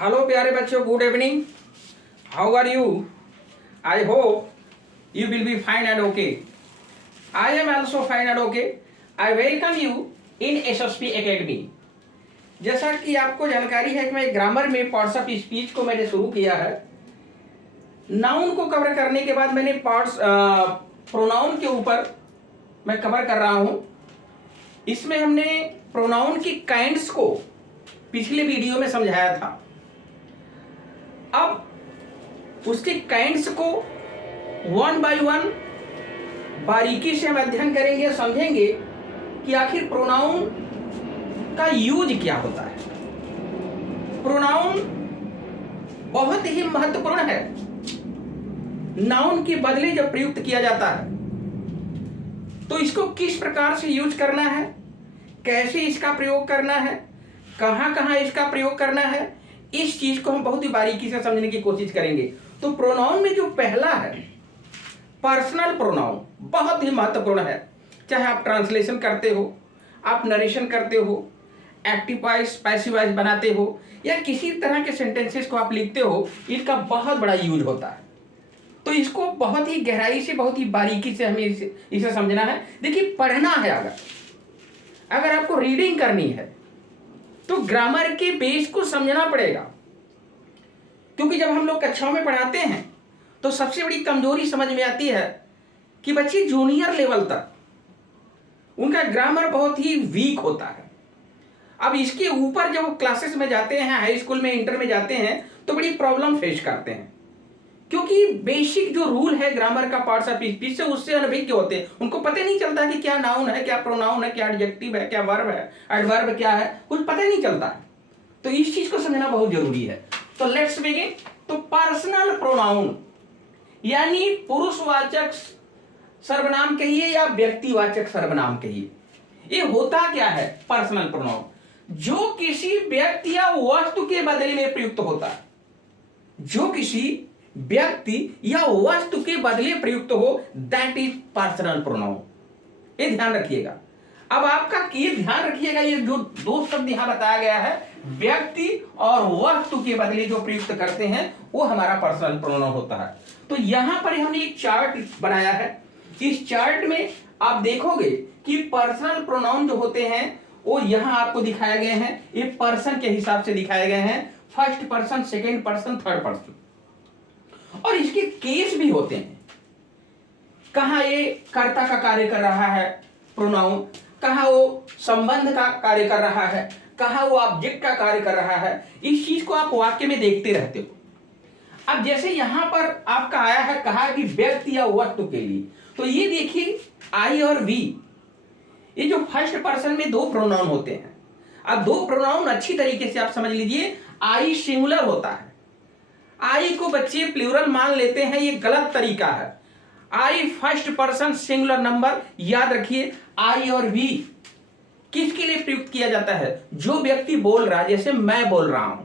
Hello प्यारे बच्चों, good evening. How are you? I hope you will be fine and okay. I am also fine and okay. I welcome you in SSP academy. जैसा कि आपको जानकारी है कि मैं ग्रामर में पार्ट्स ऑफ स्पीच को मैंने शुरू किया है। नाउन को कवर करने के बाद मैंने पार्ट्स प्रोनाउन के ऊपर मैं कवर कर रहा हूं। इसमें हमने प्रोनाउन की काइंड्स को पिछले वीडियो में समझाया था। अब उसके काइंड्स को वन बाय वन बारीकी से हम अध्ययन करेंगे, समझेंगे कि आखिर प्रोनाउन का यूज क्या होता है। प्रोनाउन बहुत ही महत्वपूर्ण है। नाउन के बदले जब प्रयुक्त किया जाता है तो इसको किस प्रकार से यूज करना है, कैसे इसका प्रयोग करना है, कहां कहां इसका प्रयोग करना है, इस चीज को हम बहुत ही बारीकी से समझने की कोशिश करेंगे। तो प्रोनाउन में जो पहला है पर्सनल प्रोनाउन, बहुत ही महत्वपूर्ण है। चाहे आप ट्रांसलेशन करते हो, आप नरेशन करते हो, एक्टिव वॉइस पैसिव वॉइस बनाते हो, या किसी तरह के सेंटेंसेस को आप लिखते हो, इनका बहुत बड़ा यूज होता है। तो इसको बहुत ही गहराई से, बहुत ही बारीकी से हमें इसे समझना है। देखिए, पढ़ना है, अगर आपको रीडिंग करनी है तो ग्रामर के बेस को समझना पड़ेगा। क्योंकि जब हम लोग कक्षाओं में पढ़ाते हैं तो सबसे बड़ी कमजोरी समझ में आती है कि बच्चे जूनियर लेवल तक उनका ग्रामर बहुत ही वीक होता है। अब इसके ऊपर जब वो क्लासेस में जाते हैं, हाई स्कूल में, इंटर में जाते हैं, तो बड़ी प्रॉब्लम फेस करते हैं। क्योंकि बेसिक जो रूल है ग्रामर का, पार्ट्स ऑफ स्पीच से, उससे अनभिज्ञ होते हैं। उनको पता नहीं चलता कि क्या नाउन है, क्या प्रोनाउन है, क्या एडजेक्टिव है, क्या वर्ब है, एडवर्ब क्या है, कुछ पता ही नहीं चलता है। तो इस चीज को समझना बहुत जरूरी है। तो लेट्स बिगिन। तो पर्सनल प्रोनाउन यानी पुरुषवाचक सर्वनाम कहिए या व्यक्तिवाचक सर्वनाम कहिए, ये होता क्या है? पर्सनल प्रोनाउन जो किसी व्यक्ति या वस्तु के बदले में प्रयुक्त होता है, जो किसी व्यक्ति या वस्तु के बदले प्रयुक्त हो, दैट इज पर्सनल प्रोनाउन। ये ध्यान रखिएगा। अब आपका ये ध्यान रखिएगा, ये जो दो शब्द यहां बताया गया है, व्यक्ति और वस्तु के बदले जो प्रयुक्त करते हैं, वो हमारा पर्सनल प्रोनाउन होता है। तो यहां पर हमने एक चार्ट बनाया है। इस चार्ट में आप देखोगे कि पर्सनल प्रोनाउन जो होते हैं वो यहां आपको दिखाए गए हैं। ये पर्सन के हिसाब से दिखाए गए हैं, first person, second person, third person. और इसके केस भी होते हैं। कहां ये कर्ता का कार्य कर रहा है प्रोनाउन, कहां वो संबंध का कार्य कर रहा है, कहां वो ऑब्जेक्ट का कार्य कर रहा है। इस चीज को आप वाक्य में देखते रहते हो। अब जैसे यहां पर आपका आया है, कहा कि व्यक्ति या वस्तु के लिए, तो ये देखिए आई और वी, ये जो फर्स्ट पर्सन में दो प्रोनाउन होते हैं। अब दो प्रोनाउन अच्छी तरीके से आप समझ लीजिए। आई सिंगुलर होता है, आई को बच्चे प्लूरल मान लेते हैं, ये गलत तरीका है। आई फर्स्ट पर्सन सिंगुलर नंबर, याद रखिए। आई और वी किसके लिए प्रयुक्त किया जाता है? जो व्यक्ति बोल रहा है, जैसे मैं बोल रहा हूं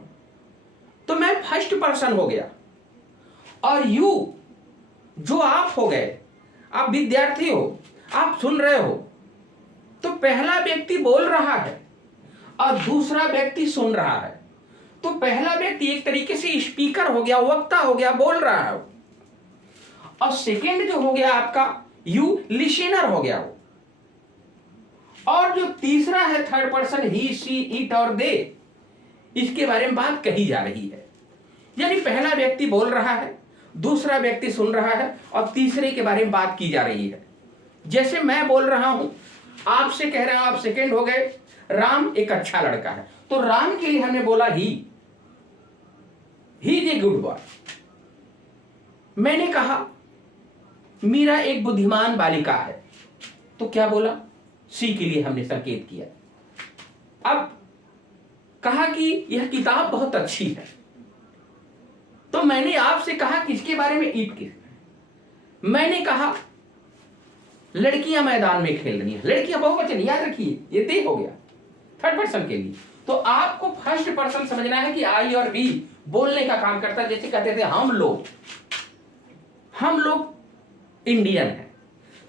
तो मैं फर्स्ट पर्सन हो गया, और यू जो आप हो गए, आप विद्यार्थी हो, आप सुन रहे हो, तो पहला व्यक्ति बोल रहा है और दूसरा व्यक्ति सुन रहा है। तो पहला व्यक्ति एक तरीके से स्पीकर हो गया, वक्ता हो गया, बोल रहा है, और सेकंड जो हो गया आपका यू, लिसनर हो गया वो। और जो तीसरा है third person, he, she, it और दे, इसके बारे में बात कही जा रही है। यानी पहला व्यक्ति बोल रहा है, दूसरा व्यक्ति सुन रहा है, और तीसरे के बारे में बात की जा रही है। जैसे मैं बोल रहा हूं, आपसे कह रहा हूं, आप सेकंड हो गए, राम एक अच्छा लड़का है, तो राम के लिए हमने बोला he is a good boy. मैंने कहा मीरा एक बुद्धिमान बालिका है, तो क्या बोला? सी के लिए हमने संकेत किया। अब कहा कि यह किताब बहुत अच्छी है, तो मैंने आपसे कहा किसके बारे में? ईट के। मैंने कहा लड़कियां मैदान में खेल रही हैं, लड़कियां बहुवचन, याद रखिए, ये दे हो गया थर्ड पर्सन के लिए। तो आपको फर्स्ट पर्सन समझना है कि आई और वी बोलने का काम करता है। जैसे कहते थे हम लोग इंडियन हैं,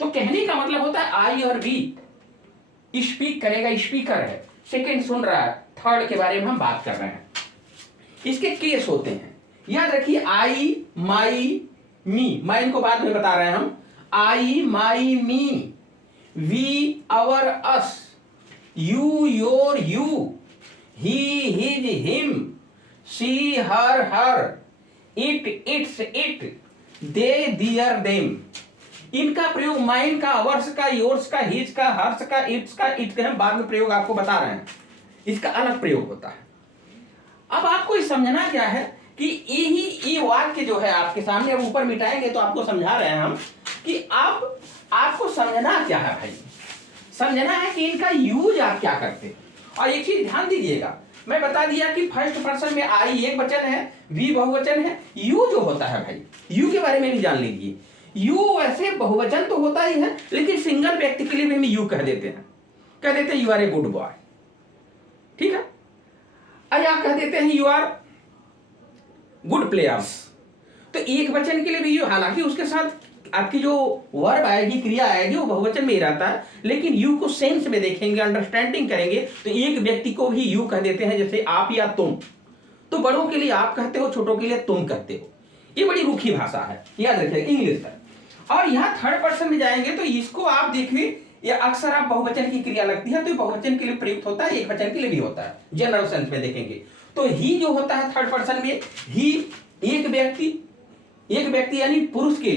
तो कहने का मतलब होता है आई और वी स्पीक करेगा, स्पीकर है, सेकंड सुन रहा है, थर्ड के बारे में हम बात कर रहे हैं। इसके केस होते हैं। याद रखिए, आई, माई, मी, मैं इनको बाद में बता रहे हैं हम। I, my, me, we, our, us, you, your, you, he, his, him, she, her, her, it, its, it, they, their, them. इनका प्रयोग माइन का, अवर्स का, योर्स का, हिज का, हर्स का, इट्स का, इट का हम बाद में प्रयोग आपको बता रहे हैं। इसका अलग प्रयोग होता है। अब आपको समझना क्या है कि ये वाक्य जो है आपके सामने, अब ऊपर मिटाएंगे तो आपको समझा रहे हैं हम कि अब आपको समझना क्या है भाई। समझना है कि इनका यूज आप क्या करते। और एक चीज ध्यान दीजिएगा, मैं बता दिया कि फर्स्ट पर्सन में आई एक वचन है, वी बहुवचन है। यू जो होता है भाई, यू के बारे में भी जान लीजिए। यू वैसे बहुवचन तो होता ही है, लेकिन सिंगल व्यक्ति के लिए भी हम यू कह देते हैं। कह देते हैं you are a good boy, ठीक है। अरे आप कह देते हैं यू आर गुड प्लेयर्स। तो एक वचन के लिए भी यू, हालांकि उसके साथ आपकी जो वर्ब आएगी, क्रिया आएगी, वो बहुवचन में ही रहता है, लेकिन यू को सेंस में देखेंगे, अंडरस्टैंडिंग करेंगे तो एक व्यक्ति को भी यू कह देते हैं, जैसे आप या तुम। तो बड़ों के लिए आप कहते हो, छोटों के लिए तुम कहते हो। ये बड़ी रूखी भाषा है, याद रखिएगा, इंग्लिश है। और यहाँ थर्ड पर्सन में जाएंगे तो इसको आप देखिए, या अक्सर आप बहुवचन की क्रिया लगती है तो बहुवचन के लिए प्रयुक्त होता है, एक वचन के लिए भी होता है। जनरल सेंस में देखेंगे तो ही जो होता है थर्ड पर्सन में, ही एक व्यक्ति यानी पुरुष के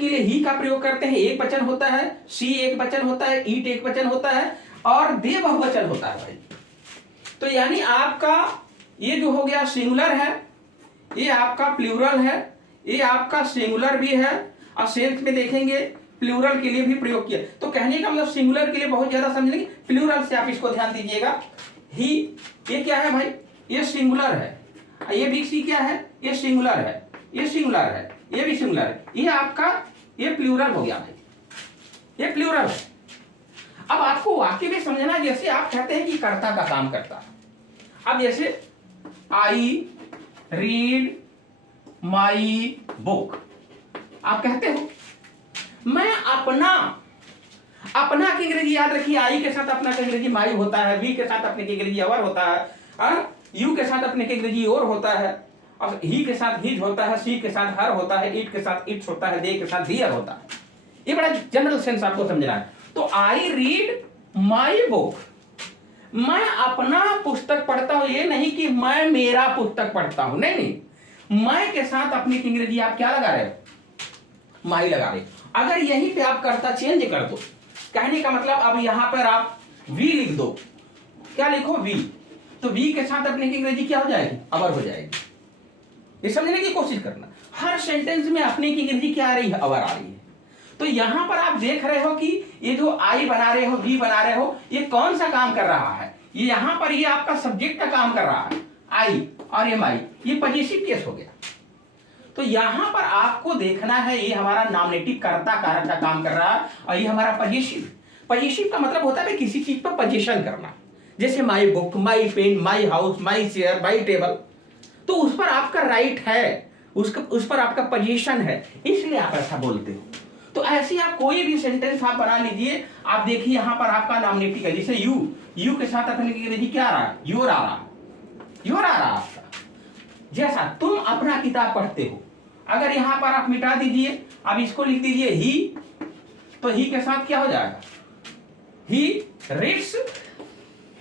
लिए, ही का प्रयोग करते हैं, एक वचन होता है। सी एक वचन होता है, ईट एक वचन होता है, और दे बहुवचन होता है भाई। तो यानी आपका ये जो हो गया सिंगुलर है, ये आपका प्लूरल है, ये आपका सिंगुलर भी है, और सेंस में देखेंगे प्लूरल के लिए भी प्रयोग किया। तो कहने का मतलब सिंगुलर के लिए बहुत ज्यादा समझेंगे, प्लूरल से आप इसको ध्यान दीजिएगा। ही, ये क्या है भाई, ये सिंगुलर है। ये भी सी क्या है, ये सिंगुलर है, ये सिंगुलर है, ये भी सिंगुलर है। ये आपका ये प्लूरल हो गया भाई, ये प्लूरल है। अब आपको वाक्य भी समझना, जैसे आप कहते हैं कि कर्ता का काम करता है। अब जैसे आई रीड माई बुक, आप कहते हो मैं अपना की अंग्रेजी याद रखिए, आई के साथ अपना की अंग्रेजी माई होता है, वी के साथ अपने की अंग्रेजी अवर होता है, यू के साथ अपने की अंग्रेजी और होता है, और ही के साथ हिज होता है, सी के साथ हर होता है, इट के साथ इट्स होता है, दे के साथ दियर होता है। ये बड़ा जनरल सेंस आपको समझना है। तो आई रीड माई बुक, मैं अपना पुस्तक पढ़ता हूं, ये नहीं कि मैं मेरा पुस्तक पढ़ता हूं, नहीं, मैं के साथ अपनी की अंग्रेजी आप क्या लगा रहे हो, माई लगा रहे। अगर यहीं पे आप कर्ता चेंज कर दो, कहने का मतलब अब यहां पर आप वी लिख दो, क्या लिखो वी, तो वी के साथ अपने की अंग्रेजी क्या हो जाएगी, अवर हो जाएगी। ये समझने की कोशिश करना, हर सेंटेंस में अपने की अंग्रेजी क्या आ रही है, अवर आ रही है। तो यहां पर आप देख रहे हो कि ये जो आई बना रहे हो, वी बना रहे हो, ये कौन सा काम कर रहा है, ये यहां पर ये आपका सब्जेक्ट का काम कर रहा है, आई और एम आई, ये पॉजिटिव केस हो गया। तो यहां पर आपको देखना है, ये हमारा नॉमिनेटिव कर्ता कारक का काम कर रहा है, और ये हमारा पॉजिटिव। पॉजिटिव का मतलब होता है किसी चीज पर पोजीशन करना, जैसे my book, my pen, my house, my chair, my table. तो उस पर आपका राइट है, उस पर आपका पोजीशन है, इसलिए आप ऐसा बोलते हो। तो ऐसी आप कोई भी सेंटेंस आप बना लीजिए। आप देखिए यहां पर आपका नॉमिनेटिव है, जैसे यू के साथ अपने की अंग्रेजी क्या आ रहा है, योर आ रहा, योर आ रहा आपका। जैसा तुम अपना किताब पढ़ते हो, अगर यहां पर आप मिटा दीजिए, अब इसको लिख दीजिए ही, तो ही के साथ क्या हो जाएगा, ही रीड्स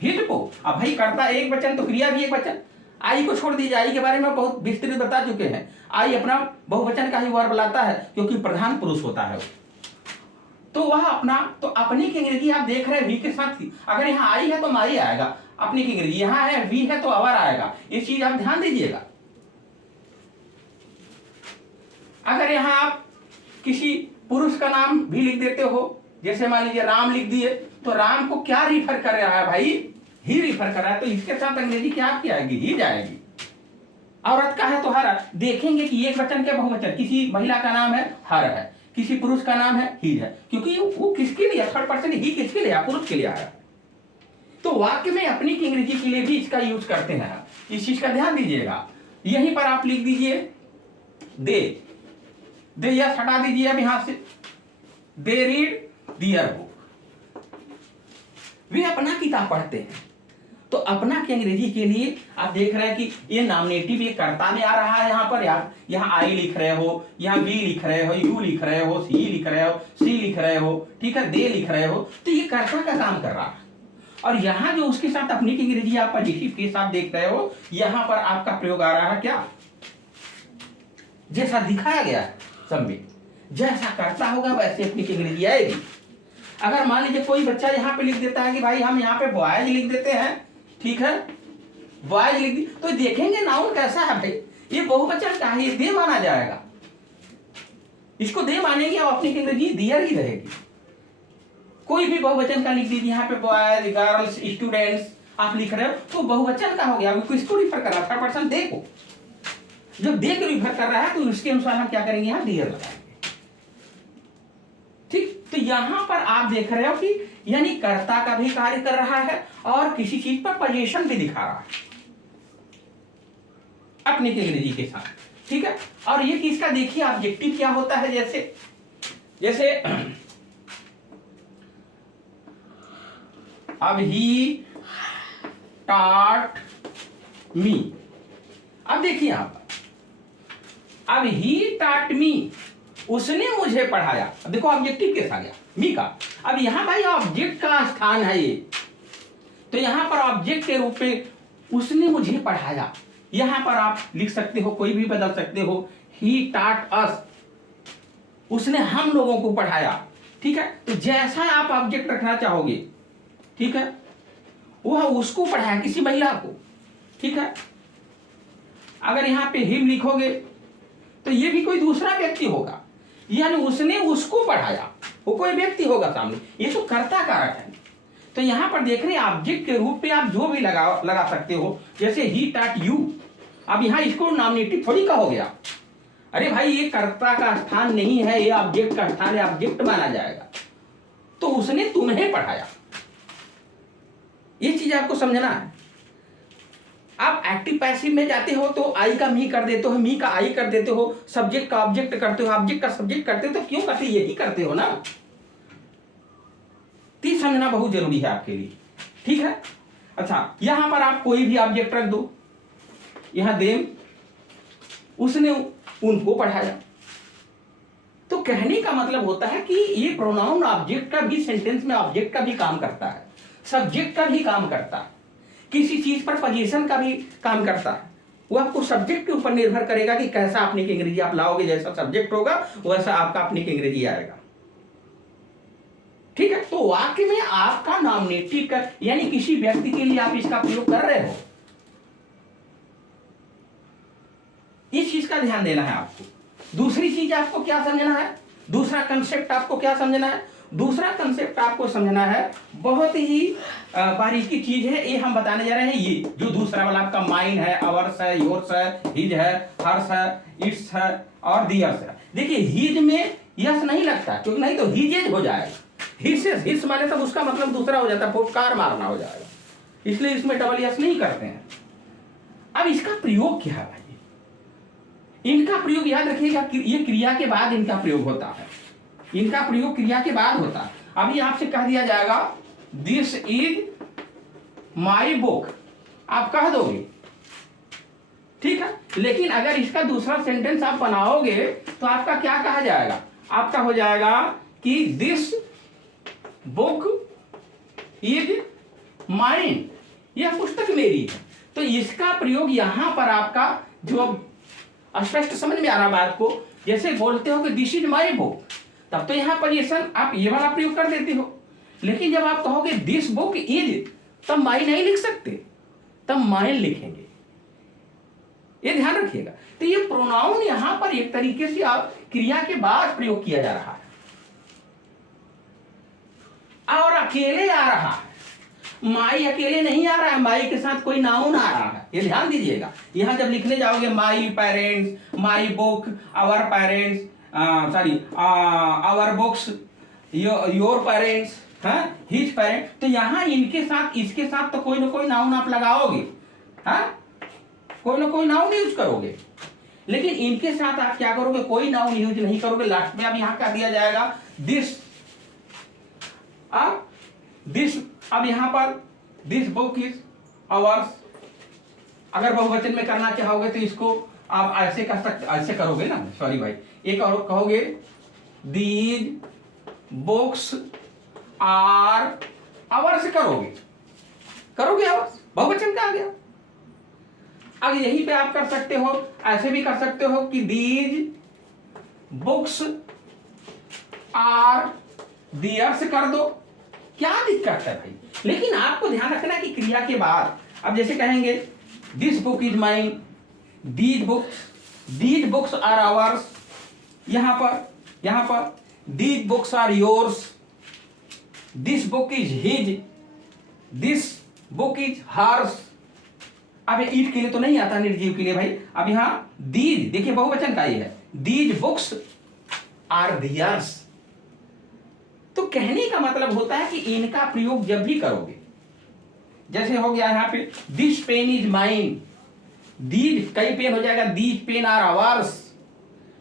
हिज बुक। अब भाई करता एक वचन तो क्रिया भी एक वचन। आई को छोड़ दीजिए, आई के बारे में बहुत विस्तृत बता चुके हैं। आई अपना बहुवचन का ही वर्ब लाता है, क्योंकि प्रधान पुरुष होता है। तो वह अपना, तो अपनी की अंग्रेजी आप देख रहे हैं वी के साथ ही, अगर यहाँ आई है तो माई आएगा, अपनी की अंग्रेजी यहाँ है वी है तो अवर आएगा। ये चीज आप ध्यान दीजिएगा। अगर यहाँ आप किसी पुरुष का नाम भी लिख देते हो, जैसे मान लीजिए राम लिख दिए, तो राम को क्या रिफर कर रहा है भाई, ही रिफर कर रहा है, तो इसके साथ अंग्रेजी क्या आपकी आएगी, ही जाएगी। औरत का है तो हर, देखेंगे कि एक वचन के बहुवचन, किसी महिला का नाम है हर है, किसी पुरुष का नाम है ही है, क्योंकि वो किसके लिए, थर्ड पर्सन ही किसके लिए, पुरुष के लिए आया। तो वाक्य में अपनी की अंग्रेजी के लिए भी इसका यूज करते हैं, इस चीज का ध्यान दीजिएगा। यहीं पर आप लिख दीजिए दे यस हटा दीजिए अब यहां से, दे रीड दियर बुक, वे अपना किताब पढ़ते हैं। तो अपना के अंग्रेजी के लिए आप देख रहे हैं कि ये नॉमिनेटिव ये कर्ता में आ रहा है यहाँ पर, यार यहाँ आई लिख रहे हो, यहाँ वी लिख रहे हो, यू लिख रहे हो, ही लिख रहे हो, सी लिख रहे हो, ठीक है, दे लिख रहे हो, तो ये कर्ता का काम कर रहा है। और यहाँ जो उसके साथ अपनी की अंग्रेजी आप पॉजिटिव केस आप देख रहे हो, यहाँ पर आपका प्रयोग आ रहा है क्या, जैसा दिखाया गया है सब में, जैसा करता होगा वैसे अपनी की अंग्रेजी आएगी। अगर मान लीजिए कोई बच्चा यहाँ पे लिख देता है कि भाई हम यहाँ पे बॉयज लिख देते हैं, ठीक है, बॉयज लिख दी, तो देखेंगे नाउन कैसा है भाई, ये बहुवचन का है, ये दे माना जाएगा, इसको दे मानेंगे और अपनी की अंग्रेजी दियर ही रहेगी। कोई भी बहुवचन का लिख दीजिए, यहाँ पे बॉयज, गर्ल्स, स्टूडेंट्स आप लिख रहे हो तो बहुवचन का हो गया, किसको रिफर कर रहा है, थर्ड पर्सन दे को, जब दे को रिफर कर रहा है तो उसके अनुसार हम क्या करेंगे, यहाँ डियर लगाएंगे। ठीक, तो यहां पर आप देख रहे हो कि यानी कर्ता का भी कार्य कर रहा है और किसी चीज पर पोजीशन भी दिखा रहा है अपने के अंग्रेजी के साथ, ठीक है। और ये किसका देखिए ऑब्जेक्टिव क्या होता है, जैसे जैसे अब ही टॉट मी, अब देखिए यहां पर अब ही टॉट मी, उसने मुझे पढ़ाया। अब देखो ऑब्जेक्टिव कैसा गया मी का, अब यहां भाई ऑब्जेक्ट का स्थान है ये, तो यहां पर ऑब्जेक्ट के रूप में उसने मुझे पढ़ाया, यहां पर आप लिख सकते हो, कोई भी बदल सकते हो, ही टॉट अस, उसने हम लोगों को पढ़ाया, ठीक है। तो जैसा आप ऑब्जेक्ट रखना चाहोगे, ठीक है, वह उसको पढ़ाया, किसी महिला को, ठीक है। अगर यहां पे हिम लिखोगे तो ये भी कोई दूसरा व्यक्ति होगा, यानी उसने उसको पढ़ाया, वो कोई व्यक्ति होगा सामने, ये तो कर्ता कारक है। तो यहां पर देख रहे हैं ऑब्जेक्ट के रूप में आप जो भी लगा सकते हो, जैसे ही टॉट यू, अब यहां इसको नॉमिनेटिव थोड़ी का हो गया, अरे भाई ये कर्ता का स्थान नहीं है, ये ऑब्जेक्ट का स्थान है, ऑब्जेक्ट माना जाएगा, तो उसने तुम्हें पढ़ाया, ये चीज आपको समझना है। आप एक्टिव पैसिव में जाते हो तो आई का मी कर देते हो, मी का आई कर देते हो, सब्जेक्ट का ऑब्जेक्ट करते हो, ऑब्जेक्ट का सब्जेक्ट करते हो, तो क्यों करते, यही करते हो ना, तो समझना बहुत जरूरी है आपके लिए, ठीक है। अच्छा, यहां पर आप कोई भी ऑब्जेक्ट रख दो, यहां देम, उसने उनको पढ़ाया, तो कहने का मतलब होता है कि ये प्रोनाउन ऑब्जेक्ट का भी, सेंटेंस में ऑब्जेक्ट का भी काम करता है, सब्जेक्ट का भी काम करता है, किसी चीज पर पोजीशन का भी काम करता है। वो आपको सब्जेक्ट के ऊपर निर्भर करेगा कि कैसा अपनी की अंग्रेजी आप लाओगे, जैसा सब्जेक्ट होगा वैसा आपका अपनी की अंग्रेजी आएगा, ठीक है। तो वाक्य में आपका नॉमिनेटिव का, यानी किसी व्यक्ति के लिए आप इसका प्रयोग कर रहे हो, इस चीज का ध्यान देना है आपको। दूसरी चीज आपको क्या समझना है, दूसरा कंसेप्ट आपको क्या समझना है, दूसरा कंसेप्ट आपको समझना है, बहुत ही बारीकी चीज है, ये हम बताने जा रहे हैं। ये जो दूसरा वाला आपका माइन है, अवर्स है, योर्स है, हिज है, हर्स है, इट्स है और दियर्स है। देखिए हिज में यस नहीं लगता, क्योंकि नहीं तो हिजेज हो जाएगा, हिस माने तब उसका मतलब दूसरा हो जाता है, फुटकार मारना हो जाएगा, इसलिए इसमें डबल यस नहीं करते हैं। अब इसका प्रयोग क्या है भाई, इनका प्रयोग याद रखिएगा, ये क्रिया के बाद इनका प्रयोग होता है, इनका प्रयोग क्रिया के बाद होता है। अभी आपसे कह दिया जाएगा दिस इज माई बुक, आप कह दोगे, ठीक है, लेकिन अगर इसका दूसरा सेंटेंस आप बनाओगे तो आपका क्या कहा जाएगा, आपका हो जाएगा कि दिस बुक इज माइन, यह पुस्तक मेरी है। तो इसका प्रयोग यहां पर आपका जो स्पष्ट समझ में आ रहा बात को, जैसे बोलते हो कि दिस इज माई बुक, तब तो यहां पोजीशन आप ये वाला प्रयोग कर देते हो, लेकिन जब आप कहोगे दिस बुक इज, तब माई नहीं लिख सकते, तब माइन लिखेंगे, ये ध्यान रखिएगा। तो ये प्रोनाउन यहां पर एक तरीके से आप क्रिया के बाद प्रयोग किया जा रहा है और अकेले आ रहा है, माई अकेले नहीं आ रहा है, माई के साथ कोई नाउन आ रहा है, ये ध्यान दीजिएगा। यहां जब लिखने जाओगे my parents, my book, our parents, sorry our books, your parents, his parent, तो यहां इनके साथ, इसके साथ तो कोई ना कोई नाउन आप लगाओगे, कोई ना कोई नाउन यूज करोगे, लेकिन इनके साथ आप क्या करोगे, कोई नाउन यूज नहीं करोगे। लास्ट में अब यहां क्या दिया जाएगा, दिस, अब दिस, अब यहां पर दिस बुक इज आवर्स। अगर बहुवचन में करना चाहोगे तो इसको आप ऐसे कर सकते, ऐसे करोगे ना, सॉरी भाई, एक और कहोगे दीज बुक्स आर आवर्स, करोगे आवर्स, बहुवचन का आ गया। अब यहीं पे आप कर सकते हो, ऐसे भी कर सकते हो कि दीज बुक्स आर दियर्स कर दो, क्या दिक्कत है भाई। लेकिन आपको ध्यान रखना कि क्रिया के बाद अब जैसे कहेंगे this book is mine, these books are ours, यहां पर these books are yours, this book is his, this book is hers. अब ईट के लिए तो नहीं आता, निर्जीव के लिए भाई। अब यहां दीज, देखिए बहुवचन का ये है, दीज बुक्स आर दियर्स। तो कहने का मतलब होता है कि इनका प्रयोग जब भी करोगे, जैसे हो गया यहां पे this pen is mine, these कई पेन हो जाएगा, दीज पेन आर आवर्स,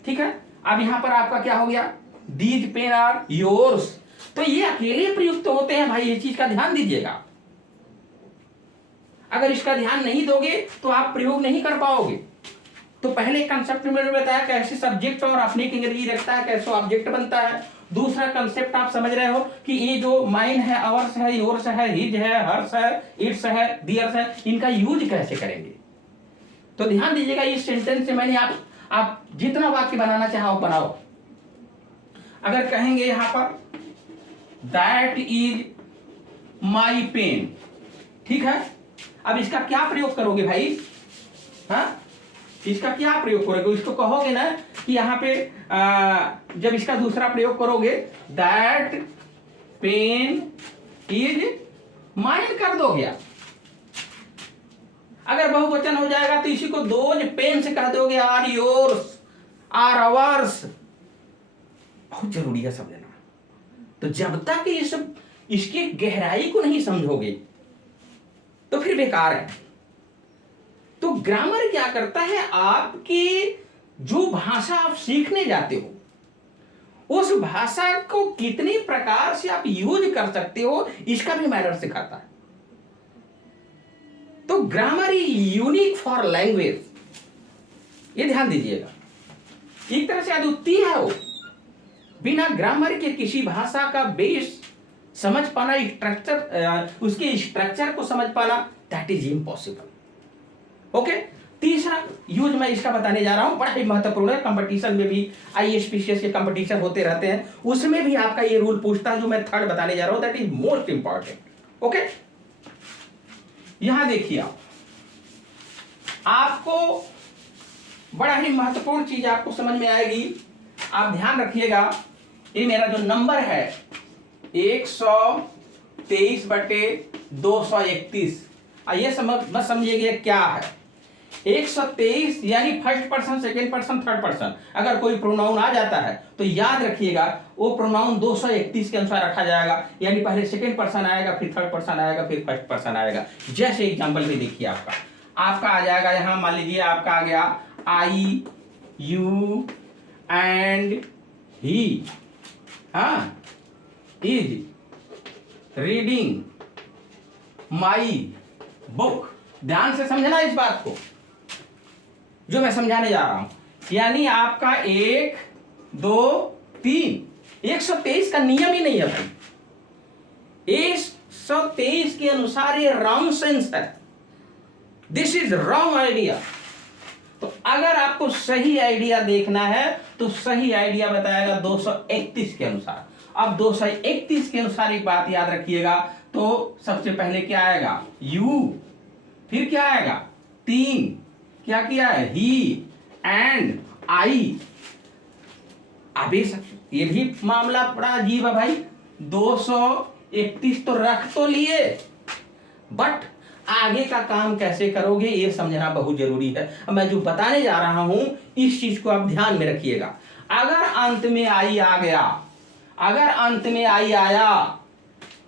ठीक है। अब यहां पर आपका क्या हो गया, दीज पेन आर योर्स। तो ये अकेले प्रयुक्त होते हैं भाई, ये चीज का ध्यान दीजिएगा। अगर इसका ध्यान नहीं दोगे तो आप प्रयोग नहीं कर पाओगे। तो पहले कंसेप्ट में मैंने बताया कैसे सब्जेक्ट और अपने की इंग्रेजी रखता है, कैसे ऑब्जेक्ट बनता है। दूसरा कंसेप्ट आप समझ रहे हो कि ये जो माइन है, आवर्स है, योर्स है, हिज है, हर्स है, इट्स है, डियर्स है, इनका यूज कैसे करेंगे। तो ध्यान दीजिएगा, इस सेंटेंस से मैंने आप जितना वाक्य बनाना चाहो बनाओ। अगर कहेंगे यहां पर दैट इज माई पेन, ठीक है। अब इसका क्या प्रयोग करोगे भाई, हाँ, इसका क्या प्रयोग करोगे, इसको कहोगे ना कि यहाँ पे जब इसका दूसरा प्रयोग करोगे दैट पेन इज माइन कर दोगे। अगर बहुवचन हो जाएगा तो इसी को दोज पेन से कह दोगे, आर योर्स, आर आवर्स। बहुत जरूरी है समझना। तो जब तक इस इसकी गहराई को नहीं समझोगे तो फिर बेकार है। तो ग्रामर क्या करता है, आपकी जो भाषा आप सीखने जाते हो उस भाषा को कितने प्रकार से आप यूज कर सकते हो इसका भी मैटर सिखाता है। तो grammar is unique for language, ये ध्यान दीजिएगा। एक तरह से अद्वितीय है वो। बिना ग्रामर के किसी भाषा का बेस समझ पाना, स्ट्रक्चर, उसके स्ट्रक्चर को समझ पाना, दैट इज इम्पॉसिबल। ओके। तीसरा यूज मैं इसका बताने जा रहा हूं, बड़ा ही महत्वपूर्ण है। कंपटीशन में भी ISPCS के कंपटीशन होते रहते हैं, उसमें भी आपका ये रूल पूछता है। जो मैं थर्ड बताने जा रहा हूं that is most important. Okay, यहां देखिए आपको बड़ा ही महत्वपूर्ण चीज आपको समझ में आएगी। आप ध्यान रखिएगा, ये मेरा जो नंबर है 123/231, ये मत समझिएगा क्या है। 123 यानी first person, second person, third person. अगर कोई प्रोनाउन आ जाता है तो याद रखिएगा वो प्रोनाउन 231 के अनुसार रखा जाएगा। यानी पहले सेकेंड पर्सन आएगा, फिर थर्ड पर्सन आएगा, फिर फर्स्ट पर्सन आएगा। जैसे एग्जांपल में देखिए आपका आ जाएगा, यहां मान लीजिए आपका आ गया आई, यू एंड ही, हाँ, इज रीडिंग माई बुक। ध्यान से समझना इस बात को जो मैं समझाने जा रहा हूं। यानी आपका 1, 2, 3, 123 का नियम ही नहीं है भाई। 123 के अनुसार ये रॉन्ग सेंस है, दिस इज रॉन्ग आइडिया। तो अगर आपको सही आइडिया देखना है तो सही आइडिया बताएगा 231 के अनुसार। अब 231 के अनुसार एक बात याद रखिएगा, तो सबसे पहले क्या आएगा, यू, फिर क्या आएगा 3, क्या किया है, ही एंड आई। अब ये भी मामला बड़ा अजीब है भाई। 231 तो रख तो लिए, बट आगे का काम कैसे करोगे ये समझना बहुत जरूरी है। मैं जो बताने जा रहा हूं इस चीज को आप ध्यान में रखिएगा। अगर अंत में आई आ गया, अगर अंत में आई आया,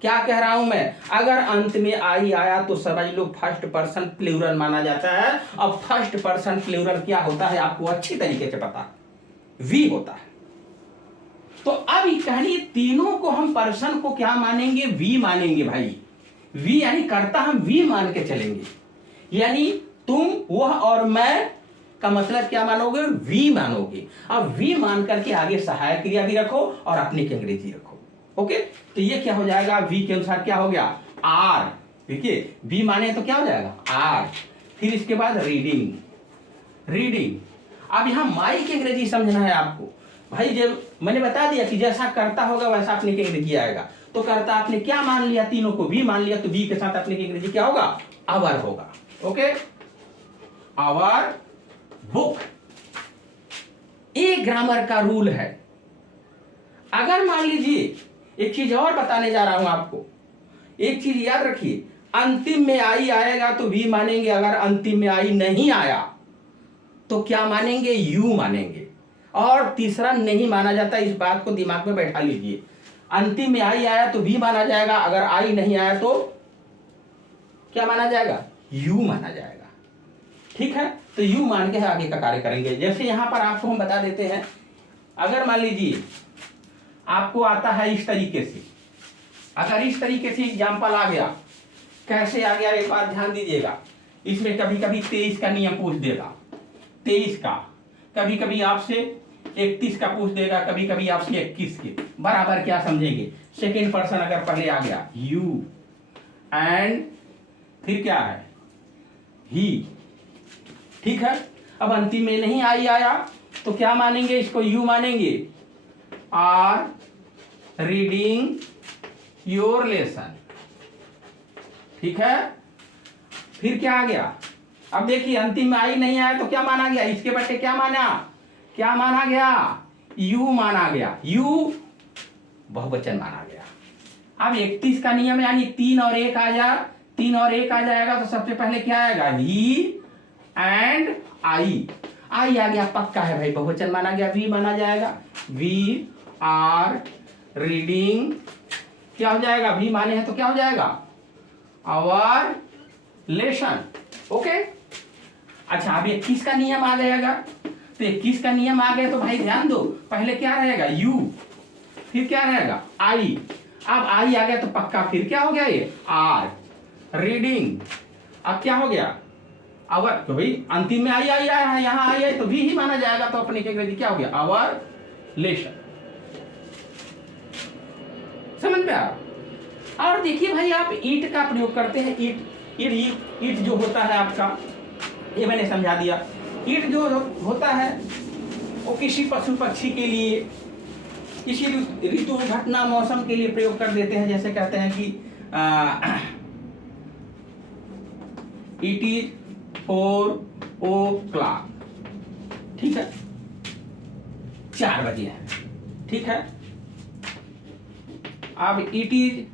क्या कह रहा हूं मैं, अगर अंत में आई आया तो समझ लो फर्स्ट पर्सन प्लूरल माना जाता है। अब फर्स्ट पर्सन प्लूरल क्या होता है आपको अच्छी तरीके से पता है, वी होता है। तो अब कहानी तीनों को हम पर्सन को क्या मानेंगे, वी मानेंगे भाई। वी यानी कर्ता हम वी मान के चलेंगे, यानी तुम, वह और मैं का मतलब क्या मानोगे? वी मानोगे। अब वी मान करके आगे सहायक क्रिया भी रखो और अपनी की अंग्रेजी रखो। ओके, तो ये क्या हो जाएगा? वी के अनुसार क्या हो गया? आर। देखिए वी माने तो क्या हो जाएगा? आर। फिर इसके बाद रीडिंग, रीडिंग। अब यहां माई की अंग्रेजी समझना है आपको भाई। जब मैंने बता दिया कि जैसा करता होगा वैसा अपने की अंग्रेजी आएगा, तो करता आपने क्या मान लिया? तीनों को वी मान लिया, तो वी के साथ अपने की अंग्रेजी क्या होगा? आवर होगा। Okay, our book. ये ग्रामर का रूल है। अगर मान लीजिए, एक चीज और बताने जा रहा हूं आपको, एक चीज याद रखिए, अंतिम में आई आएगा तो वी मानेंगे, अगर अंतिम में आई नहीं आया तो क्या मानेंगे? यू मानेंगे। और तीसरा नहीं माना जाता, इस बात को दिमाग में बैठा लीजिए। अंतिम में आई आया तो वी माना जाएगा, अगर आई नहीं आया तो क्या माना जाएगा? यू माना जाएगा। ठीक है, तो यू मान के आगे का कार्य करेंगे। जैसे यहां पर आपको हम बता देते हैं, अगर मान लीजिए आपको आता है इस तरीके से, अगर इस तरीके से एग्जाम्पल आ गया, कैसे आ गया एक बात ध्यान दीजिएगा। इसमें कभी कभी 23 का नियम पूछ देगा, 23 का, कभी कभी आपसे 31 का पूछ देगा, कभी कभी आपसे 21 के। बराबर क्या समझेंगे? सेकेंड पर्सन अगर पहले आ गया, यू, एंड फिर क्या है? ही। ठीक है, अब अंतिम में नहीं आई आया तो क्या मानेंगे? इसको यू मानेंगे। Are reading your lesson. ठीक है, फिर क्या आ गया? अब देखिए अंतिम में आई नहीं आया तो क्या माना गया? इसके बटे क्या माना? क्या माना गया? यू माना गया। यू बहुवचन माना गया। अब 31 का नियम यानी 3 और 1 आ जा, 3 और 1 आ जाएगा तो सबसे पहले क्या आएगा? ही एंड आई। आई आ गया, पक्का है भाई, बहुवचन माना गया, वी माना जाएगा। वी आर रीडिंग, क्या हो जाएगा? वी माने हैं तो क्या हो जाएगा? Our lesson. ओके, अच्छा अब 21 का नियम आ जाएगा, तो 21 का नियम आ गया तो भाई ध्यान दो, पहले क्या रहेगा? यू, फिर क्या रहेगा? आई। अब आई आ गया तो पक्का फिर क्या हो गया? ये आर रीडिंग। अब क्या हो गया? आवर, तो भाई अंतिम में आई आई आया है, यहां आई आई तो भी ही माना जाएगा, तो अपने के अंग्रेजी क्या हो गया? Our lesson. समझ में आ? और देखिए भाई, आप ईट का प्रयोग करते हैं। ईट जो होता है आपका, ये मैंने समझा दिया। ईट जो होता है वो किसी पशु पक्षी के लिए, किसी ऋतु घटना मौसम के लिए प्रयोग कर देते हैं। जैसे कहते हैं कि इट इज 4 o'clock। ठीक है, 4 बजे है। ठीक है, अब इट इज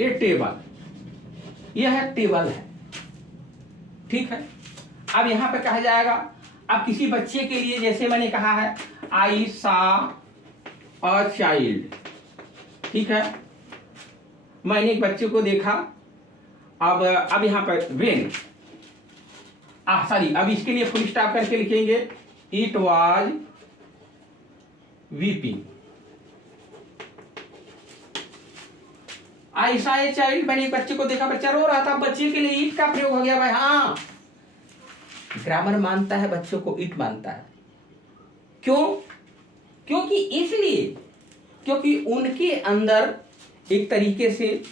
ए टेबल, यह टेबल है। ठीक है, अब यहां पे कहा जाएगा, अब किसी बच्चे के लिए, जैसे मैंने कहा है आई सा अ चाइल्ड। ठीक है, मैंने एक बच्चे को देखा। अब यहां पर वेन, सॉरी, अब इसके लिए फुल स्टॉप करके लिखेंगे इट वाज वीपिंग। आई सा ए चाइल्ड, मैंने एक बच्चे को देखा, बच्चा रो रहा था, बच्चे के लिए ईट का प्रयोग हो गया भाई। हाँ, ग्रामर मानता है बच्चों को, ईट मानता है। क्यों? क्योंकि इसलिए, क्योंकि उनके अंदर एक तरीके से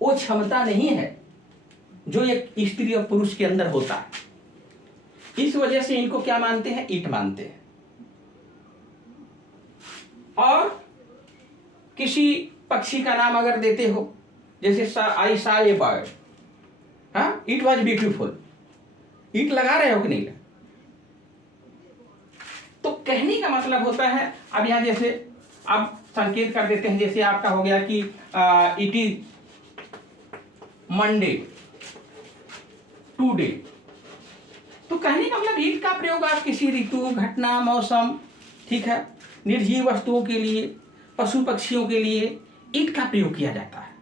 वो क्षमता नहीं है जो एक स्त्री और पुरुष के अंदर होता है। इस वजह से इनको क्या मानते हैं? ईट मानते हैं। और किसी पक्षी का नाम अगर देते हो, जैसे आई सा ए बर्ड, हाँ, इट वॉज ब्यूटीफुल, ईट लगा रहे हो कि नहीं? तो कहने का मतलब होता है, अब यहां जैसे अब संकेत कर देते हैं, जैसे आपका हो गया कि इट इज मंडे टुडे, तो कहने का मतलब ईट का प्रयोग आप किसी ऋतु घटना मौसम, ठीक है, निर्जीव वस्तुओं के लिए, पशु पक्षियों के लिए ईट का प्रयोग किया जाता है।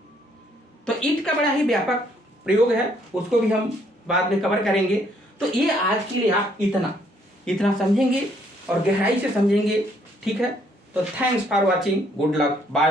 तो ईट का बड़ा ही व्यापक प्रयोग है, उसको भी हम बाद में कवर करेंगे। तो ये आज के लिए आप इतना समझेंगे और गहराई से समझेंगे। ठीक है, तो thanks for watching, good luck, bye bye.